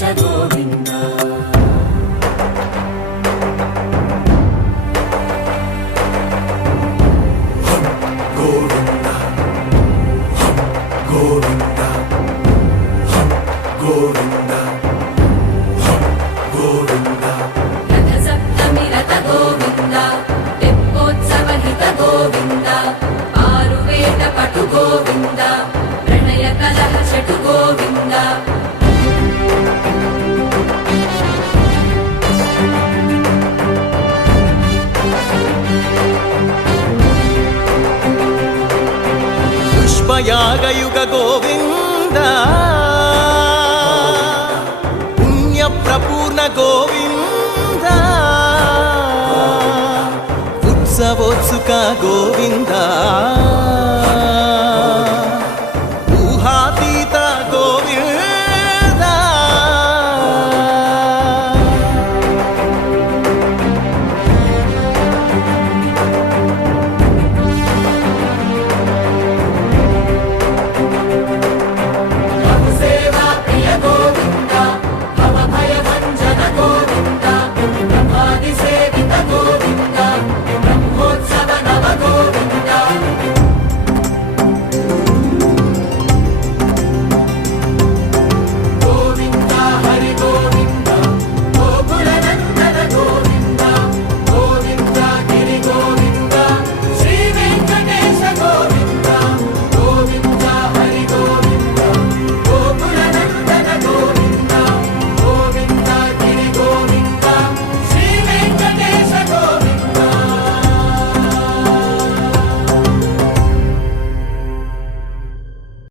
ವೆಂಕಟೇಶ ಗೋವಿಂದ. ಗೋವಿಂದ ಗೋವಿಂದ ಗೋವಿಂದ ಗೋವಿಂದ. ರಥ ಸಪ್ತಮಿ ರಥ ಗೋವಿಂದ, ತೆಪ್ಪೋತ್ಸವ ಹಿತ ಗೋವಿಂದ, ಆರುವೇದ ಪಟು ಗೋವಿಂದ, ಪ್ರಣಯ ಕಲಹ ಶಟು ಗೋವಿಂದ. పుష్పయాగయుగ గోవింద, పుణ్య ప్రపూర్ణ గోవింద, ఉత్సవోత్సుక గోవింద.